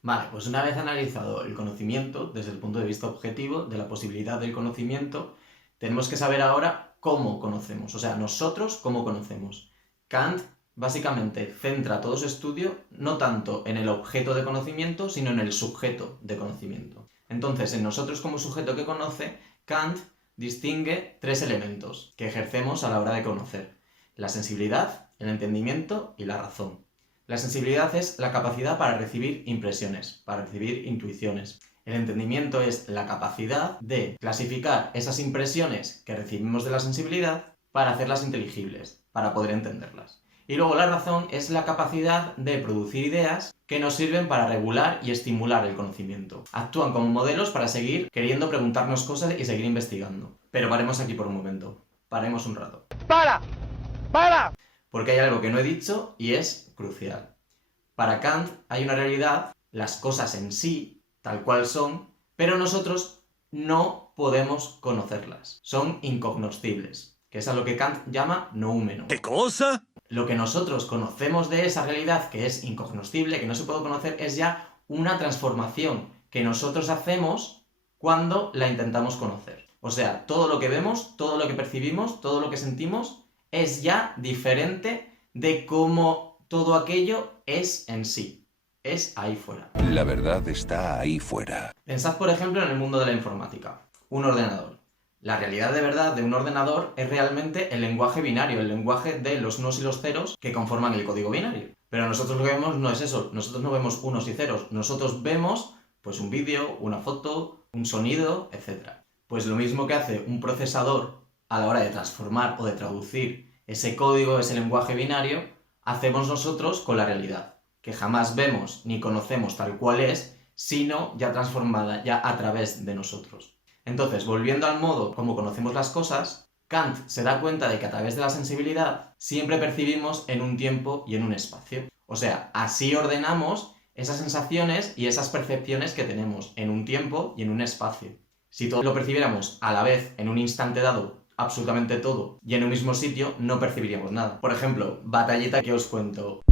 Vale, pues una vez analizado el conocimiento desde el punto de vista objetivo, de la posibilidad del conocimiento, tenemos que saber ahora cómo conocemos, o sea, nosotros cómo conocemos. Kant básicamente centra todo su estudio no tanto en el objeto de conocimiento, sino en el sujeto de conocimiento. Entonces, en nosotros como sujeto que conoce, Kant distingue tres elementos que ejercemos a la hora de conocer: la sensibilidad, el entendimiento y la razón. La sensibilidad es la capacidad para recibir impresiones, para recibir intuiciones. El entendimiento es la capacidad de clasificar esas impresiones que recibimos de la sensibilidad para hacerlas inteligibles, para poder entenderlas. Y luego la razón es la capacidad de producir ideas que nos sirven para regular y estimular el conocimiento. Actúan como modelos para seguir queriendo preguntarnos cosas y seguir investigando. Pero paremos aquí por un momento. Paremos un rato. ¡Para! ¡Para! Porque hay algo que no he dicho y es crucial. Para Kant hay una realidad, las cosas en sí, tal cual son, pero nosotros no podemos conocerlas. Son incognoscibles, que es a lo que Kant llama noúmeno. ¿Qué cosa? Lo que nosotros conocemos de esa realidad, que es incognoscible, que no se puede conocer, es ya una transformación que nosotros hacemos cuando la intentamos conocer. O sea, todo lo que vemos, todo lo que percibimos, todo lo que sentimos, es ya diferente de cómo todo aquello es en sí. Es ahí fuera. La verdad está ahí fuera. Pensad, por ejemplo, en el mundo de la informática. Un ordenador. La realidad de verdad de un ordenador es realmente el lenguaje binario, el lenguaje de los unos y los ceros que conforman el código binario. Pero nosotros lo que vemos no es eso, nosotros no vemos unos y ceros, nosotros vemos pues un vídeo, una foto, un sonido, etc. Pues lo mismo que hace un procesador a la hora de transformar o de traducir ese código, ese lenguaje binario, hacemos nosotros con la realidad, que jamás vemos ni conocemos tal cual es, sino ya transformada, ya a través de nosotros. Entonces, volviendo al modo como conocemos las cosas, Kant se da cuenta de que a través de la sensibilidad siempre percibimos en un tiempo y en un espacio. O sea, así ordenamos esas sensaciones y esas percepciones que tenemos en un tiempo y en un espacio. Si todo lo percibiéramos a la vez en un instante dado, absolutamente todo, y en un mismo sitio, no percibiríamos nada. Por ejemplo, batallita que os cuento.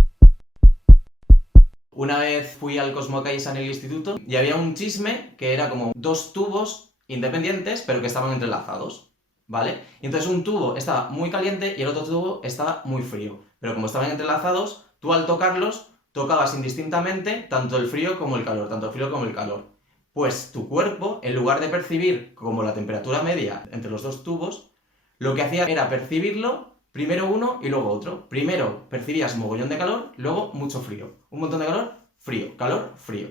Una vez fui al Cosmocaixa en el instituto y había un chisme que era como dos tubos independientes, pero que estaban entrelazados, ¿vale? Y entonces un tubo estaba muy caliente y el otro tubo estaba muy frío. Pero como estaban entrelazados, tú al tocarlos, tocabas indistintamente tanto el frío como el calor, tanto el frío como el calor. Pues tu cuerpo, en lugar de percibir como la temperatura media entre los dos tubos, lo que hacía era percibirlo primero uno y luego otro. Primero percibías un mogollón de calor, luego mucho frío. Un montón de calor, frío, calor, frío.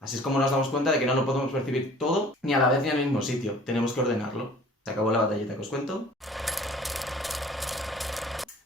Así es como nos damos cuenta de que no lo podemos percibir todo ni a la vez ni en el mismo sitio. Tenemos que ordenarlo. Se acabó la batallita que os cuento.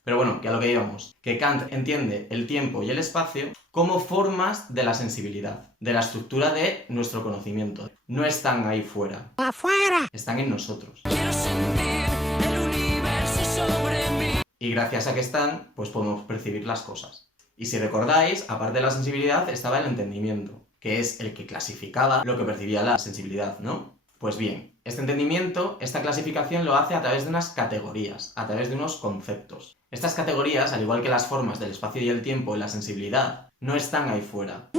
Pero bueno, que a lo que íbamos. Que Kant entiende el tiempo y el espacio como formas de la sensibilidad, de la estructura de nuestro conocimiento. No están ahí fuera. ¡Afuera! Están en nosotros. Quiero sentir el universo sobre mí. Y gracias a que están, pues podemos percibir las cosas. Y si recordáis, aparte de la sensibilidad, estaba el entendimiento, que es el que clasificaba lo que percibía la sensibilidad, ¿no? Pues bien, este entendimiento, esta clasificación lo hace a través de unas categorías, a través de unos conceptos. Estas categorías, al igual que las formas del espacio y el tiempo y la sensibilidad, no están ahí fuera.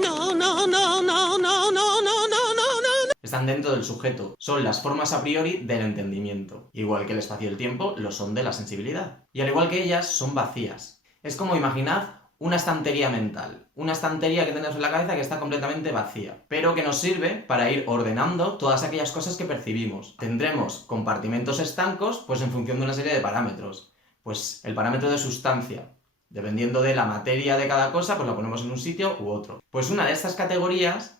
Están dentro del sujeto. Son las formas a priori del entendimiento. Igual que el espacio y el tiempo lo son de la sensibilidad. Y al igual que ellas, son vacías. Es como imaginad una estantería mental. Una estantería que tenemos en la cabeza que está completamente vacía, pero que nos sirve para ir ordenando todas aquellas cosas que percibimos. Tendremos compartimentos estancos, pues en función de una serie de parámetros. Pues el parámetro de sustancia. Dependiendo de la materia de cada cosa, pues la ponemos en un sitio u otro. Pues una de estas categorías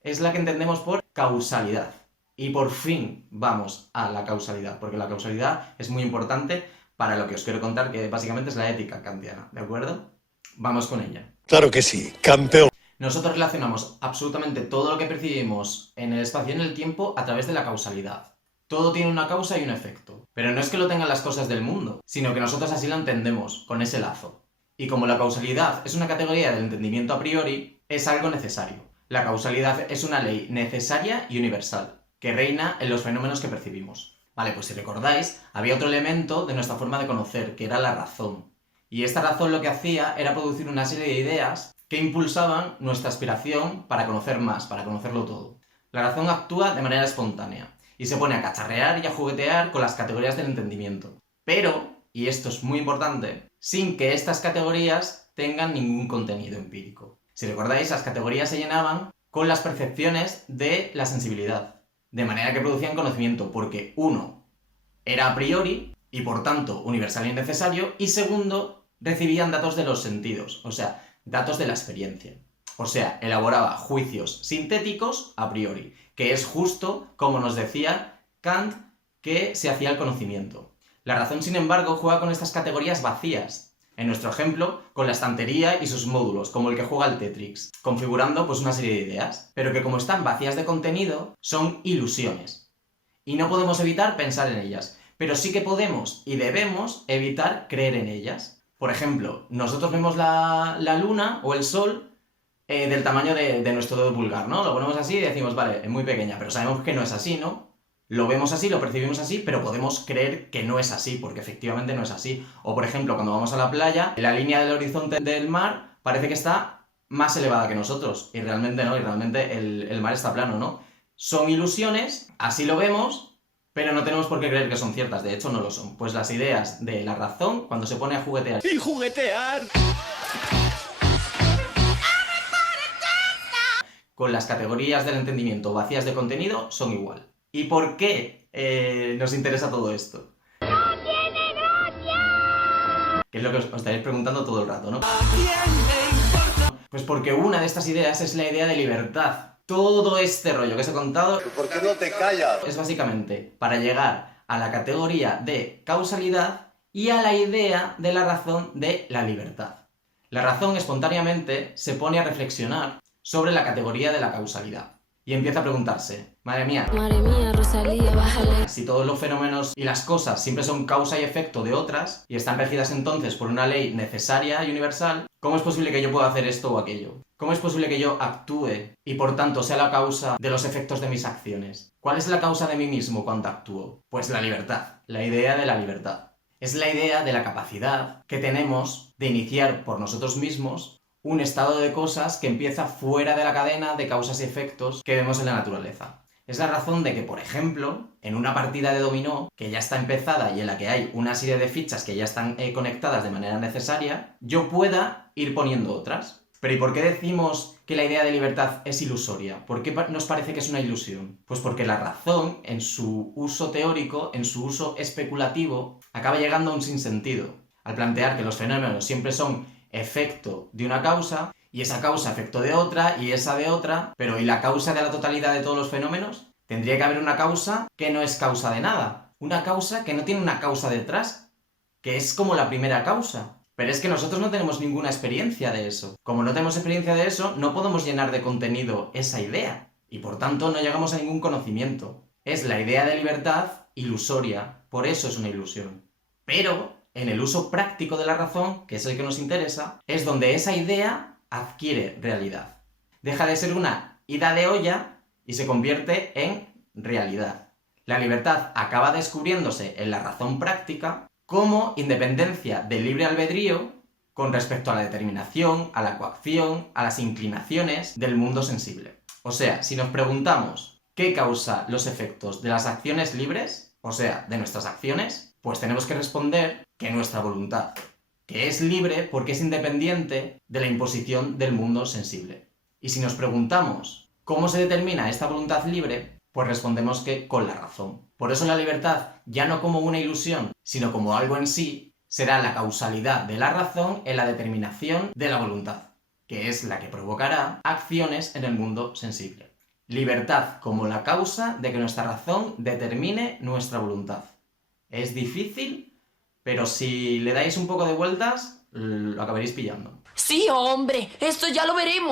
es la que entendemos por causalidad. Y por fin vamos a la causalidad, porque la causalidad es muy importante para lo que os quiero contar, que básicamente es la ética kantiana, ¿de acuerdo? Vamos con ella. Claro que sí, campeón. Nosotros relacionamos absolutamente todo lo que percibimos en el espacio y en el tiempo a través de la causalidad. Todo tiene una causa y un efecto. Pero no es que lo tengan las cosas del mundo, sino que nosotros así lo entendemos, con ese lazo. Y como la causalidad es una categoría del entendimiento a priori, es algo necesario. La causalidad es una ley necesaria y universal, que reina en los fenómenos que percibimos. Vale, pues si recordáis, había otro elemento de nuestra forma de conocer, que era la razón. Y esta razón lo que hacía era producir una serie de ideas que impulsaban nuestra aspiración para conocer más, para conocerlo todo. La razón actúa de manera espontánea y se pone a cacharrear y a juguetear con las categorías del entendimiento. Pero, y esto es muy importante, sin que estas categorías tengan ningún contenido empírico. Si recordáis, las categorías se llenaban con las percepciones de la sensibilidad, de manera que producían conocimiento, porque uno, era a priori y por tanto universal y necesario, y segundo, recibían datos de los sentidos, o sea, datos de la experiencia. O sea, elaboraba juicios sintéticos a priori, que es justo como nos decía Kant que se hacía el conocimiento. La razón, sin embargo, juega con estas categorías vacías. En nuestro ejemplo, con la estantería y sus módulos, como el que juega al Tetris, configurando pues una serie de ideas, pero que como están vacías de contenido, son ilusiones. Y no podemos evitar pensar en ellas, pero sí que podemos y debemos evitar creer en ellas. Por ejemplo, nosotros vemos la luna o el sol del tamaño de nuestro dedo pulgar, ¿no? Lo ponemos así y decimos, vale, es muy pequeña, pero sabemos que no es así, ¿no? Lo vemos así, lo percibimos así, pero podemos creer que no es así, porque efectivamente no es así. O por ejemplo, cuando vamos a la playa, la línea del horizonte del mar parece que está más elevada que nosotros, y realmente no, y realmente el mar está plano, ¿no? Son ilusiones, así lo vemos, pero no tenemos por qué creer que son ciertas, de hecho no lo son. Pues las ideas de la razón, cuando se pone a juguetear ¡Y juguetear! con las categorías del entendimiento vacías de contenido, son igual. ¿Y por qué nos interesa todo esto? ¡No tiene gracia! Que es lo que os estaréis preguntando todo el rato, ¿no? ¿A quién le importa? Pues porque una de estas ideas es la idea de libertad. Todo este rollo que os he contado ¿Por qué no te callas? es básicamente para llegar a la categoría de causalidad y a la idea de la razón de la libertad. La razón espontáneamente se pone a reflexionar sobre la categoría de la causalidad y empieza a preguntarse, madre mía, Rosalía, bájale. si todos los fenómenos y las cosas siempre son causa y efecto de otras y están regidas entonces por una ley necesaria y universal, ¿cómo es posible que yo pueda hacer esto o aquello? ¿Cómo es posible que yo actúe y por tanto sea la causa de los efectos de mis acciones? ¿Cuál es la causa de mí mismo cuando actúo? Pues la libertad, la idea de la libertad. Es la idea de la capacidad que tenemos de iniciar por nosotros mismos un estado de cosas que empieza fuera de la cadena de causas y efectos que vemos en la naturaleza. Es la razón de que, por ejemplo, en una partida de dominó que ya está empezada y en la que hay una serie de fichas que ya están conectadas de manera necesaria, yo pueda ir poniendo otras. Pero ¿y por qué decimos que la idea de libertad es ilusoria? ¿Por qué nos parece que es una ilusión? Pues porque la razón, en su uso teórico, en su uso especulativo, acaba llegando a un sinsentido, al plantear que los fenómenos siempre son efecto de una causa, y esa causa efecto de otra, y esa de otra, pero ¿y la causa de la totalidad de todos los fenómenos? Tendría que haber una causa que no es causa de nada, una causa que no tiene una causa detrás, que es como la primera causa. Pero es que nosotros no tenemos ninguna experiencia de eso. Como no tenemos experiencia de eso, no podemos llenar de contenido esa idea, y por tanto no llegamos a ningún conocimiento. Es la idea de libertad ilusoria, por eso es una ilusión. Pero en el uso práctico de la razón, que es el que nos interesa, es donde esa idea adquiere realidad. Deja de ser una ida de olla y se convierte en realidad. La libertad acaba descubriéndose en la razón práctica como independencia del libre albedrío con respecto a la determinación, a la coacción, a las inclinaciones del mundo sensible. O sea, si nos preguntamos ¿qué causa los efectos de las acciones libres? O sea, de nuestras acciones, pues tenemos que responder que nuestra voluntad, que es libre porque es independiente de la imposición del mundo sensible. Y si nos preguntamos ¿cómo se determina esta voluntad libre? Pues respondemos que con la razón. Por eso la libertad, ya no como una ilusión, sino como algo en sí, será la causalidad de la razón en la determinación de la voluntad, que es la que provocará acciones en el mundo sensible. Libertad como la causa de que nuestra razón determine nuestra voluntad. Es difícil, pero si le dais un poco de vueltas, lo acabaréis pillando. Sí, hombre, esto ya lo veremos.